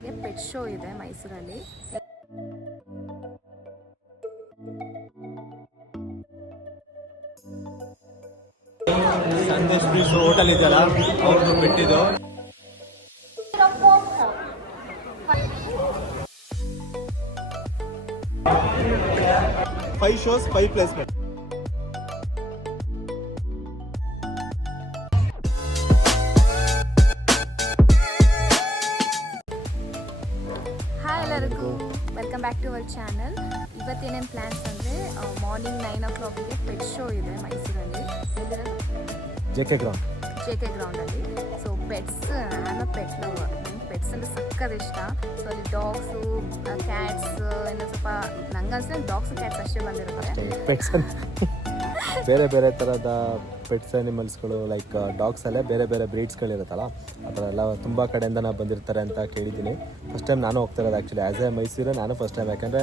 Pet show ಇದೆ ಮೈಸೂರಲ್ಲಿ. Sandesh beach hotel ಇದೆಯಲ್ಲ ಅವ್ರದ್ದು ಬಿಟ್ಟಿದ್ದು. 5 shows 5 placement. ಹಾಯ್ ಎಲ್ಲರಿಗೂ, welcome back to our channel. ಇವತ್ತೇನೇನು ಪ್ಲ್ಯಾನ್ಸ್ ಅಂದರೆ ಮಾರ್ನಿಂಗ್ 9 o'clockಗೆ ಪೆಟ್ ಶೋ ಇದೆ ಮೈಸೂರಲ್ಲಿ. JK ಗ್ರೌಂಡಲ್ಲಿ. ಸೊ ಪೆಟ್ಸ್, ನಾನು ಪೆಟ್ ಲವರ್. ನಂಗೆ ಪೆಟ್ಸ್ ಅಂದರೆ ಸಕ್ಕತ್ ಇಷ್ಟ. ಸೊ ಅಲ್ಲಿ ಡಾಗ್ಸು, ಕ್ಯಾಟ್ಸ್, ಇನ್ನೂ ಸ್ವಲ್ಪ ನಂಗೆ ಅನ್ಸಿದ್ರೆ ಡಾಗ್ಸು ಕ್ಯಾಟ್ಸ್ ಅಷ್ಟೇ ಬಂದಿರುತ್ತೆ. ಪೆಟ್ಸ್ ಬೇರೆ ಬೇರೆ ಥರದ ಪೆಟ್ಸ್ ಆ್ಯನಿಮಲ್ಸ್ಗಳು ಲೈಕ್ ಡಾಗ್ಸಲ್ಲೇ ಬೇರೆ ಬೇರೆ ಬ್ರೀಡ್ಸ್ಗಳಿರುತ್ತಲ್ಲ, ಆ ಥರ ಎಲ್ಲ ತುಂಬ ಕಡೆಯಿಂದ ನಾವು ಬಂದಿರ್ತಾರೆ ಅಂತ ಕೇಳಿದ್ದೀನಿ. ಫಸ್ಟ್ ಟೈಮ್ ನಾನು ಹೋಗ್ತಾ ಇರೋದು ಆ್ಯಕ್ಚುಲಿ ಆ್ಯಸ್ ಎ ಮೈಸೂರು ನಾನು ಫಸ್ಟ್ ಟೈಮ್, ಯಾಕಂದರೆ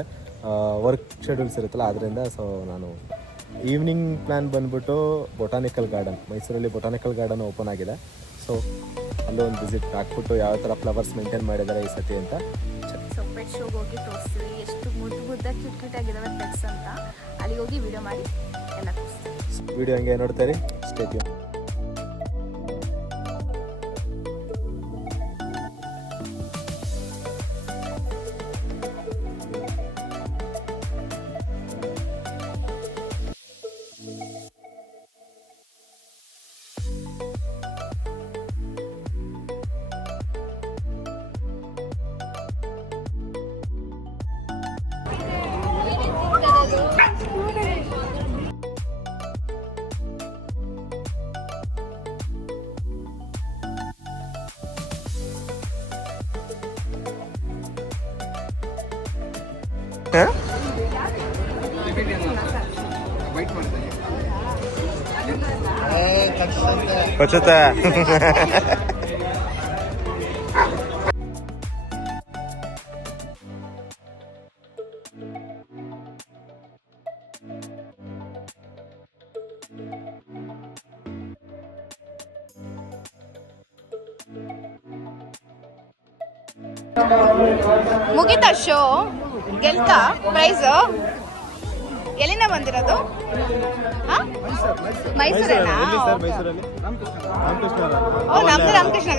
ವರ್ಕ್ ಶೆಡ್ಯೂಲ್ಸ್ ಇರುತ್ತಲ್ಲ ಅದರಿಂದ. ಸೊ ನಾನು ಈವ್ನಿಂಗ್ ಪ್ಲ್ಯಾನ್ ಬಂದುಬಿಟ್ಟು ಬೊಟಾನಿಕಲ್ ಗಾರ್ಡನ್, ಮೈಸೂರಲ್ಲಿ ಬೊಟಾನಿಕಲ್ ಗಾರ್ಡನ್ ಓಪನ್ ಆಗಿದೆ. ಸೊ ಅಲ್ಲೂ ಒಂದು ವಿಸಿಟ್ ಹಾಕ್ಬಿಟ್ಟು ಯಾವ ಥರ ಫ್ಲವರ್ಸ್ ಮೇಂಟೈನ್ ಮಾಡಿದ್ದಾರೆ ಈ ಸತಿ ಅಂತ. ಸೊ ಪೆಟ್ ಶೋಗೆ ಹೋಗಿ ತೋರಿಸ್ತೀವಿ ಎಷ್ಟು ಮುದ್ದು ಕ್ಯೂಟ್ ಆಗಿದ್ದಾವೆ ಪೆಟ್ಸ್ ಅಂತ. ಅಲ್ಲಿ ಹೋಗಿ ವಿಡಿಯೋ ಮಾಡಿ ಎಲ್ಲ ತೋರಿಸ್ತೀವಿ. ವಿಡಿಯೋ ಹಂಗೆ ನೋಡ್ತಾರೆ, ಸ್ಟೇ ಟ್ಯೂನ್. ಪಚ್ಚತೆ ಮುಗಿತಾ ಶೋ? ಗೆಲ್ತಾ ಪ್ರೈಸು? ಎಲ್ಲಿಂದ ಬಂದಿರೋದು? ಮೈಸೂರೇನಾ? ಓ, ನಮ್ದು ರಾಮಕೃಷ್ಣ.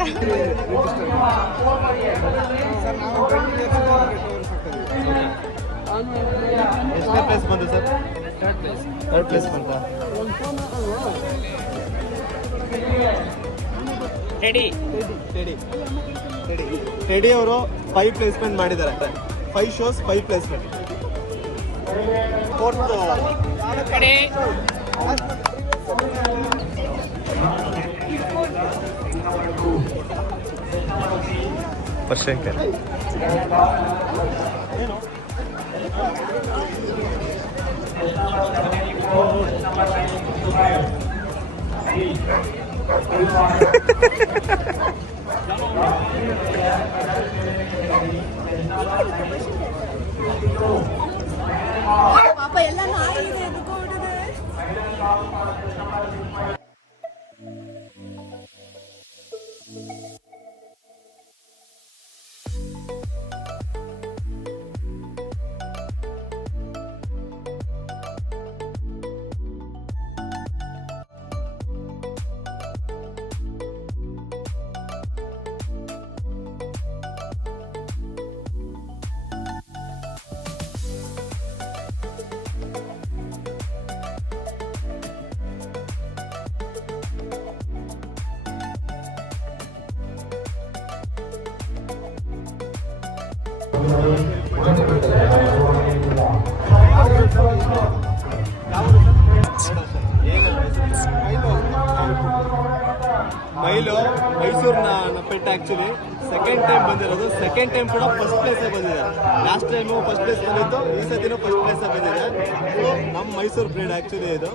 ಎಷ್ಟನೇ ಪ್ಲೇಸ್ ಬಂತು ಸರ್? ಥರ್ಡ್ ಪ್ಲೇಸ್ ಬಂತ. ಟೆಡಿ ಅವರು 5 ಪ್ಲೇಸ್ಮೆಂಟ್ ಮಾಡಿದ್ದಾರೆ. 5 shows 5 ಪ್ಲೇಸ್ಮೆಂಟ್. ಫೋರ್ತ್ ಪರ್ಶಂಕರ್. ಪಾಪ ಎಲ್ಲ ನಾಯಿದೆ ಎದ್ಕೊಂಡಿದೆ. ಮೈಲು ಮೈಸೂರಿನ ಪೆಟ್ ಆ್ಯಕ್ಚುಲಿ ಸೆಕೆಂಡ್ ಟೈಮ್ ಬಂದಿರೋದು. ಸೆಕೆಂಡ್ ಟೈಮ್ ಕೂಡ ಫಸ್ಟ್ ಪ್ಲೇಸೇ ಬಂದಿದೆ. ಲಾಸ್ಟ್ ಟೈಮು ಫಸ್ಟ್ ಪ್ಲೇಸ್ ಬಂದಿತ್ತು, ಈ ಸತಿನೂ ಫಸ್ಟ್ ಪ್ಲೇಸೇ ಬಂದಿದೆ. ನಮ್ಮ ಮೈಸೂರು ಬ್ರೀಡ್ ಆ್ಯಕ್ಚುಲಿ ಇದು.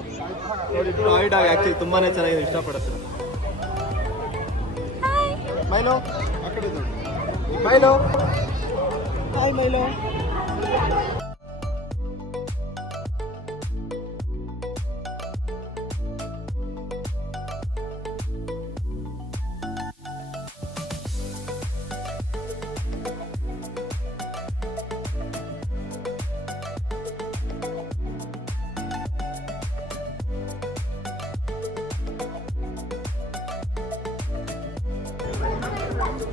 ನೋಡಿ, ಟಾಯ್ ಡಾಗ್ ಆ್ಯಕ್ಚುಲಿ ತುಂಬಾ ಚೆನ್ನಾಗಿದೆ, ಇಷ್ಟಪಡುತ್ತೆ. ಮೈಲೋ ಆ ಕಡೆ ಮೈಲೋ. Hi Milo.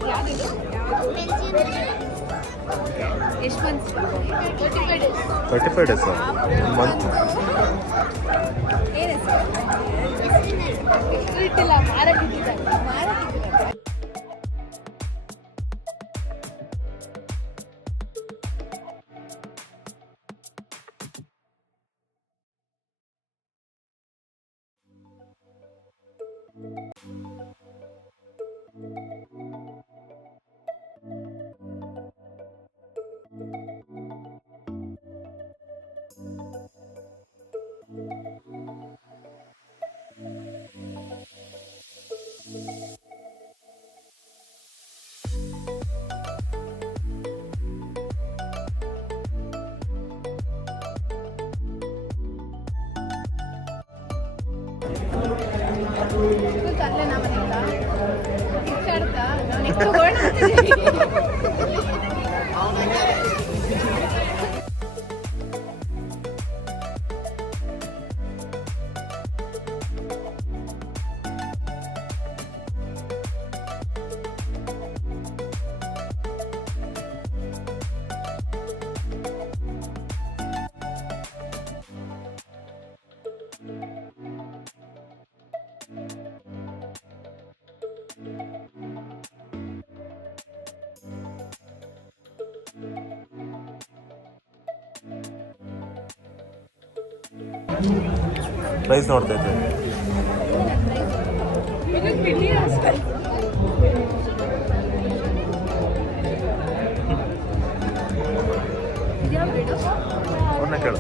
ಯಾವ್ದಿದು ಎಷ್ಟು ಮಂತ್ಸ್ 35 ಡೇಸ್ 35 ಡೇಸ್ ಮಂತ್. ಏನು ಎಷ್ಟು ಇಟ್ಟಿಲ್ಲ ಮಾರಕ್ಕಿಟ್ಟಿದ್ದಾರೆ ತರಲೆ ನಾವನ್ನಿಲ್ಲ ಕಿಚ್ಚಾಡ್ತಾ ನಾವು ನೆಕ್ಸ್ಟ್ ಹೋಗೋಣ ಪ್ರೈಸ್ ನೋಡ್ತಾ ಇದ್ದೆ. ಅವ್ರನ್ನ ಕೇಳು.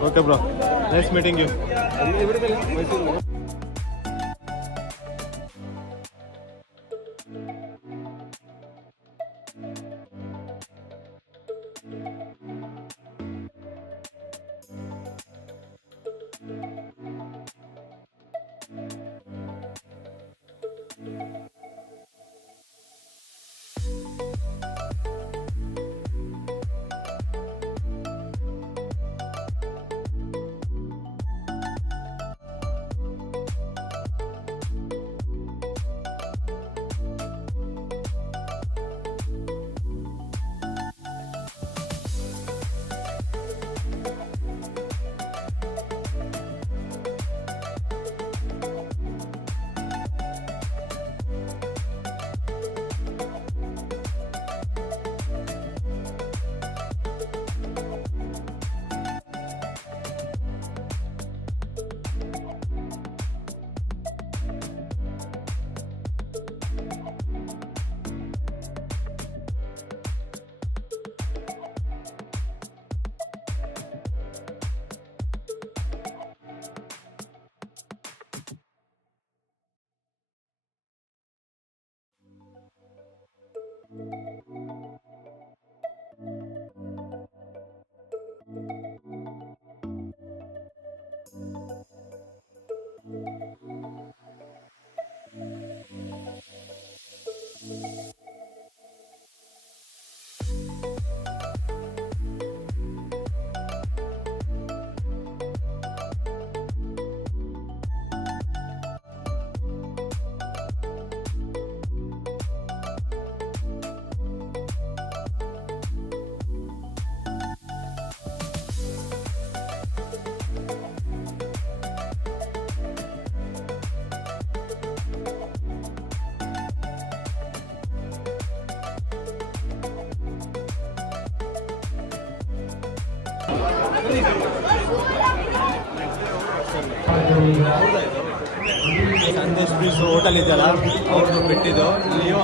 Okay, bro. Nice meeting you. Sandesh peace hotel ಇದೆಯಲ್ಲ ಅವ್ರದ್ದು ಬಿಟ್ಟಿದ್ದು ಲಿಯೋ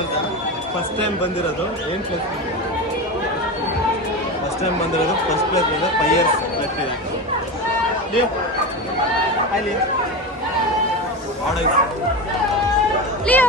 ಅಂತ ಫಸ್ಟ್ ಟೈಮ್ ಬಂದಿರೋದು ಏನು ಪ್ಲೇಸ್ ಫಸ್ಟ್ ಟೈಮ್ ಬಂದಿರೋದು ಫಸ್ಟ್ ಪ್ಲೇಸ್ ಬಂದರೆ 5 years ಬರ್ತೀವಿ ಲಿಯೋ ಹಾಯ್ ಲಿಯೋ ಲಿಯೋ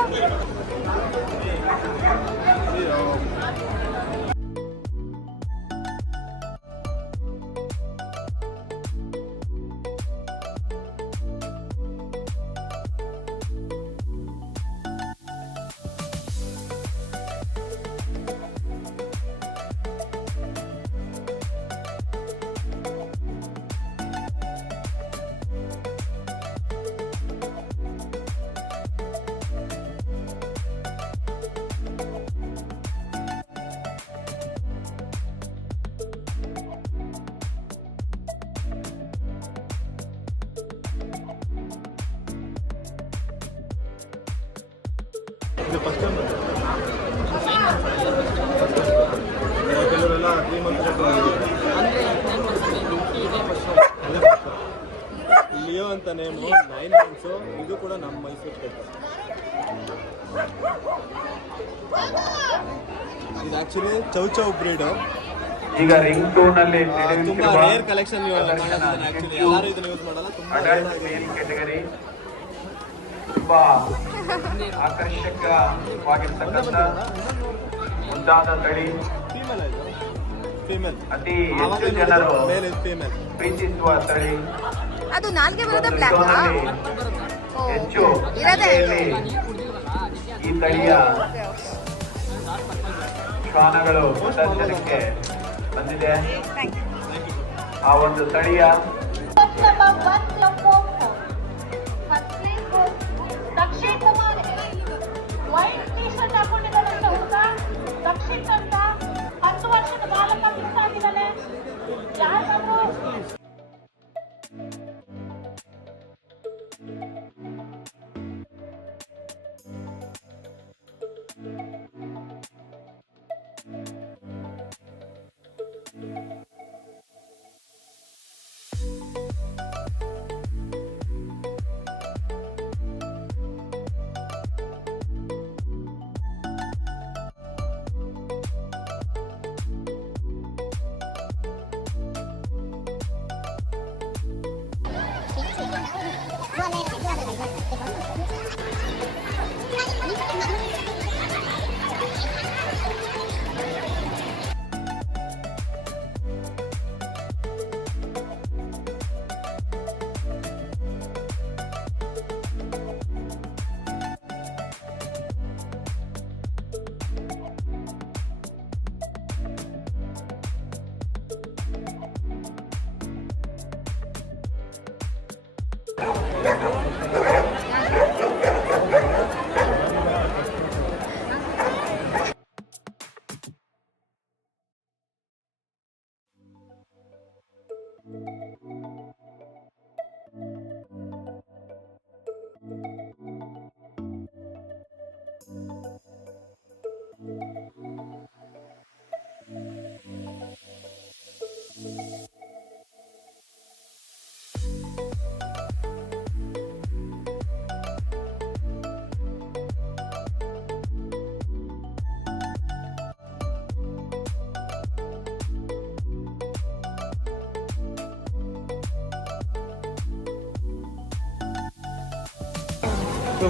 ಇದು ಫಸ್ಟ್ ಟೈಮ್ ಕೆಲವರೆಲ್ಲ 3 months ಲಿಯೋ ಅಂತ ನೇಮು 9 months ಇದು ಕೂಡ ನಮ್ಮ ಮೈಸೂರು ಪೆಟ್ ಇದು ಆ್ಯಕ್ಚುಲಿ ಚೌ ಬ್ರೀಡು ಈಗ ರಿಂಗ್ ಟೋನ್ ಅಲ್ಲಿ ತುಂಬ ರೇರ್ ಕಲೆಕ್ಷನ್ ಆ್ಯಕ್ಚುಲಿ ಎಲ್ಲರೂ ಇದನ್ನು ಯೂಸ್ ಮಾಡಲ್ಲ ತುಂಬ ಕ್ಯಾಟಗರಿ ತುಂಬಾ ಆಕರ್ಷಕವಾಗಿರ್ತಕ್ಕಂಥ ಮುಂದಾದ ತಳಿ ಫೀಮೇಲ್ ಆಯಿತು ಫೀಮೇಲ್ ಅತಿ ಹೆಚ್ಚು ಜನರು ಮೇಲ್ ಫೀಮೇಲ್ ಪ್ರೀತಿಸುವ ತಳಿ ಅದು ನಾಲ್ಗೆ ಬರೋದ ಬ್ಲ್ಯಾಕ್ ಹೆಚ್ಚು ಇರೋದೇ ಈ ತಳಿಯ ಶ್ವಾನಗಳು ಪ್ರದರ್ಶನಕ್ಕೆ ಬಂದಿದೆ ಆ ಒಂದು ತಳಿಯ ದಕ್ಷಿಣ ಕುಮಾರ್ ವೈಟ್ ಟೀ ಶರ್ಟ್ ಹಾಕೊಂಡಿದ್ದಾನಂತ ಹುಡುಗ ದಕ್ಷಿಣ ಅಂತ 10 ವರ್ಷದ ಬಾಲಕ ಮಿಸ್ ಆಗಿದ್ದಾನೆ ಯಾರಾದ್ರೂ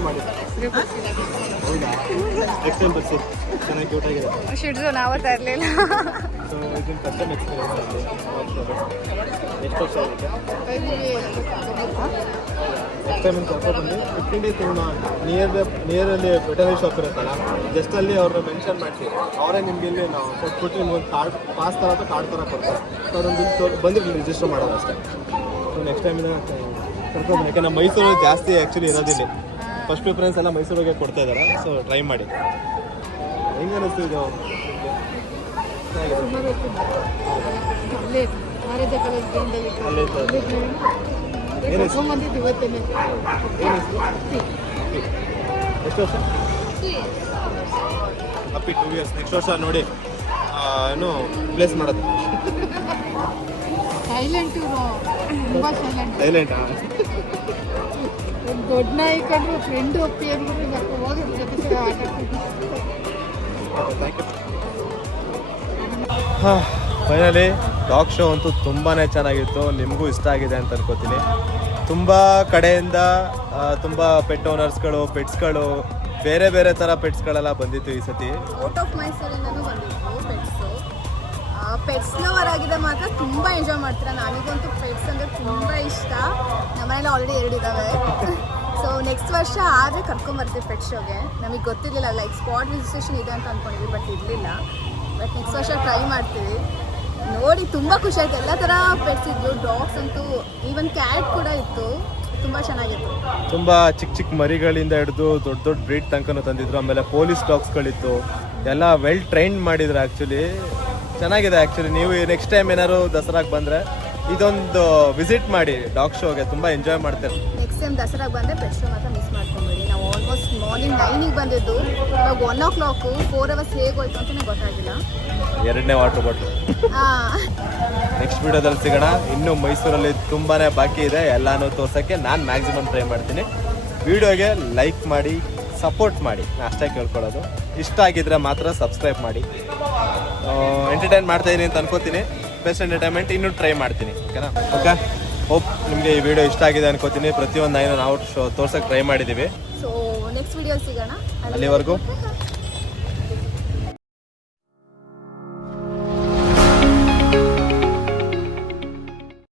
ಮಾಡಿ ಹೌದಾ ನೆಕ್ಸ್ಟ್ ಟೈಮ್ ಬರ್ಸಿ ಚೆನ್ನಾಗಿ ಕ್ಯೂಟ್ ಆಗಿದೆ ಶಿಡ್ಸು ನಾವು ತರಲಿಲ್ಲ ಸೊ ಇದನ್ನ ಫಸ್ಟ್ ಟೈಮ್ ಎಕ್ಸ್ಪೀರಿಯನ್ಸ್ ಆಗಿದೆ ಎಷ್ಟು ವರ್ಷ ಆಗುತ್ತೆ ನೆಕ್ಸ್ಟ್ ಟೈಮ್ ಕರ್ಕೊಂಡು ಬಂದು 15 days ನಿಯರಲ್ಲಿ ವೆಟನರಿ ಶಾಪ್ ಇರುತ್ತಲ್ಲ ಜಸ್ಟ್ ಅಲ್ಲಿ ಅವ್ರನ್ನ ಮೆನ್ಷನ್ ಮಾಡಿಸಿ ಅವರೇ ನಿಮ್ಗೆ ಇಲ್ಲಿ ನಾವು ಕೊಟ್ಬಿಟ್ಟು ನಿಮ್ಗೊಂದು ಕಾರ್ಡ್ ಪಾಸ್ ಥರ ಅಥವಾ ಕಾರ್ಡ್ ಥರ ಕೊಡ್ತಾರೆ ಸೊ ಅದೊಂದು ಬಂದು ರಿಜಿಸ್ಟರ್ ಮಾಡೋದು ಅಷ್ಟೇ ಸೊ ನೆಕ್ಸ್ಟ್ ಟೈಮಿಂದ ಕರ್ಕೊಂಡು ಯಾಕೆ ನಮ್ಮ ಮೈಸೂರು ಜಾಸ್ತಿ ಆ್ಯಕ್ಚುಲಿ ಇರೋದಿಲ್ಲ ಫಸ್ಟ್ ಪ್ರಿಫರೆನ್ಸ್ ಎಲ್ಲ ಮೈಸೂರಿಗೆ ಕೊಡ್ತಾ ಇದ್ದಾರೆ ಸೊ ಟ್ರೈ ಮಾಡಿ ಹೆಂಗೆ ಅನ್ನಿಸ್ತು ಇದು ಎಷ್ಟು ವರ್ಷ ಅಪ್ಪಿ 2 years ನೆಕ್ಸ್ಟ್ ವರ್ಷ ನೋಡಿ ಏನು ಪ್ಲೇಸ್ ಮಾಡೋದು ಸೈಲೆಂಟ್ ಇವರು ತುಂಬ ಸೈಲೆಂಟ್. ಸೈಲೆಂಟಾ? ಒಂದು ದೊಡ್ಡ ನಾಯಿ ಕಂಡ್ರು ಫ್ರೆಂಡ್ ಒಪ್ಪಿ ಅಂದ್ಬಿಟ್ಟು ಸಾಕು ಹೋಗಿ ಜೊತೆ ಆಟ ಆಡ್ತಿದ್ವಿ. ಫೈನಲಿ ಡಾಗ್ ಶೋ ಅಂತೂ ತುಂಬಾ ಚೆನ್ನಾಗಿತ್ತು. ನಿಮಗೂ ಇಷ್ಟ ಆಗಿದೆ ಅಂತ ಅನ್ಕೋತೀನಿ. ತುಂಬ ಕಡೆಯಿಂದ ತುಂಬ ಪೆಟ್ ಓನರ್ಸ್ಗಳು, ಪೆಟ್ಸ್ಗಳು, ಬೇರೆ ಬೇರೆ ಥರ ಪೆಟ್ಸ್ಗಳೆಲ್ಲ ಬಂದಿತ್ತು ಈ ಸತಿ. ಔಟ್ ಆಫ್ ಮೈಸೂರಿಂದನೂ ಬಂದಿತ್ತು ಪೆಟ್ಸು. ಪೆಟ್ಸ್ ಲವರ್ ಆಗಿದೆ ಮಾತ್ರ ತುಂಬ ಎಂಜಾಯ್ ಮಾಡ್ತೀರಾ. ನನಗಂತೂ ಪೆಟ್ಸ್ ಅಂದರೆ ತುಂಬ ಇಷ್ಟ. ನಮ್ಮನೇಲಿ ಆಲ್ರೆಡಿ 2 ಇದ್ದಾವೆ. ಸೊ ನೆಕ್ಸ್ಟ್ ವರ್ಷ ಆದರೆ ಕರ್ಕೊಂಬರ್ತೀವಿ ಪೆಟ್ ಶೋಗೆ. ನಮಗೆ ಗೊತ್ತಿರಲಿಲ್ಲ, ಲೈಕ್ ಸ್ಪಾಟ್ ರಿಜಿಸ್ಟ್ರೇಷನ್ ಇದೆ ಅಂತ ಅಂದ್ಕೊಂಡಿದ್ವಿ, ಬಟ್ ಇರಲಿಲ್ಲ. ಬಟ್ ನೆಕ್ಸ್ಟ್ ವರ್ಷ ಟ್ರೈ ಮಾಡ್ತೀವಿ. ನೋಡಿ ತುಂಬ ಖುಷಿ ಆಯ್ತು. ಎಲ್ಲ ಥರ ಪೆಟ್ಸ್ ಇದ್ವು. ಡಾಗ್ಸ್ ಅಂತೂ ಈವನ್ ಕ್ಯಾಟ್ ಕೂಡ ಇತ್ತು. ತುಂಬ ಚೆನ್ನಾಗಿತ್ತು. ತುಂಬ ಚಿಕ್ಕ ಚಿಕ್ಕ ಮರಿಗಳಿಂದ ಹಿಡಿದು ದೊಡ್ಡ ದೊಡ್ಡ ಬ್ರೀಡ್ ತನಕನೂ ತಂದಿದ್ರು. ಆಮೇಲೆ ಪೊಲೀಸ್ ಡಾಗ್ಸ್ಗಳಿತ್ತು. ಎಲ್ಲ ವೆಲ್ ಟ್ರೈನ್ ಮಾಡಿದ್ರು. ಆ್ಯಕ್ಚುಲಿ ಚೆನ್ನಾಗಿದೆ. ಆ್ಯಕ್ಚುಲಿ ನೀವು ನೆಕ್ಸ್ಟ್ ಟೈಮ್ ಏನಾದ್ರು ದಸರಾಗೆ ಬಂದರೆ ಇದೊಂದು ವಿಸಿಟ್ ಮಾಡಿ ಡಾಗ್ ಶೋಗೆ. ತುಂಬ ಎಂಜಾಯ್ ಮಾಡ್ತಾರೆ. ನೆಕ್ಸ್ಟ್ ಟೈಮ್ ದಸರಾಗೆ ಬಂದರೆ ಪೆಟ್ ಶೋ ಮಾತ್ರ ಮಿಸ್ ಮಾಡ್ಕೊಂಬೇಡಿ. ನಾವು ಆಲ್ಮೋಸ್ಟ್ ಮಾರ್ನಿಂಗ್ 9ಗೆ ಬಂದಿದ್ದು. ಇವಾಗ 1 o'clock, 4 hours ಹೇಗೆ ಹೋಯ್ತು ಅಂತಲೇ ಗೊತ್ತಾಗಿಲ್ಲ. 2ನೇ ವಾಟರ್ ಬಾಟ್ಲು. ನೆಕ್ಸ್ಟ್ ವಿಡಿಯೋದಲ್ಲಿ ಸಿಗೋಣ. ಇನ್ನೂ ಮೈಸೂರಲ್ಲಿ ತುಂಬಾ ಬಾಕಿ ಇದೆ. ಎಲ್ಲಾನು ತೋರ್ಸೋಕ್ಕೆ ನಾನು ಮ್ಯಾಕ್ಸಿಮಮ್ ಟ್ರೈ ಮಾಡ್ತೀನಿ. ವಿಡಿಯೋಗೆ ಲೈಕ್ ಮಾಡಿ, ಸಪೋರ್ಟ್ ಮಾಡಿ, ಅಷ್ಟೇ ಕೇಳ್ಕೊಳ್ಳೋದು. ಇಷ್ಟ ಆಗಿದ್ರೆ ಮಾತ್ರ ಸಬ್ಸ್ಕ್ರೈಬ್ ಮಾಡಿ. ಎಂಟರ್ಟೈನ್ ಮಾಡ್ತಾಯಿದ್ದೀನಿ ಅಂತ ಅನ್ಕೋತೀನಿ. ಬೆಸ್ಟ್ ಎಂಟರ್ಟೈನ್ಮೆಂಟ್ ಇನ್ನೂ ಟ್ರೈ ಮಾಡ್ತೀನಿ. ಓಕೆನಾ? ಓಕೆ, ಹೋಪ್ ನಿಮಗೆ ಈ ವಿಡಿಯೋ ಇಷ್ಟ ಆಗಿದೆ ಅನ್ಕೋತೀನಿ. ಪ್ರತಿಯೊಂದು ನಾವು ತೋರ್ಸೋಕ್ಕೆ ಟ್ರೈ ಮಾಡಿದ್ದೀವಿ. ಸೊ ನೆಕ್ಸ್ಟ್ ವಿಡಿಯೋ ಸಿಗೋಣ. ಅಲ್ಲಿವರೆಗೂ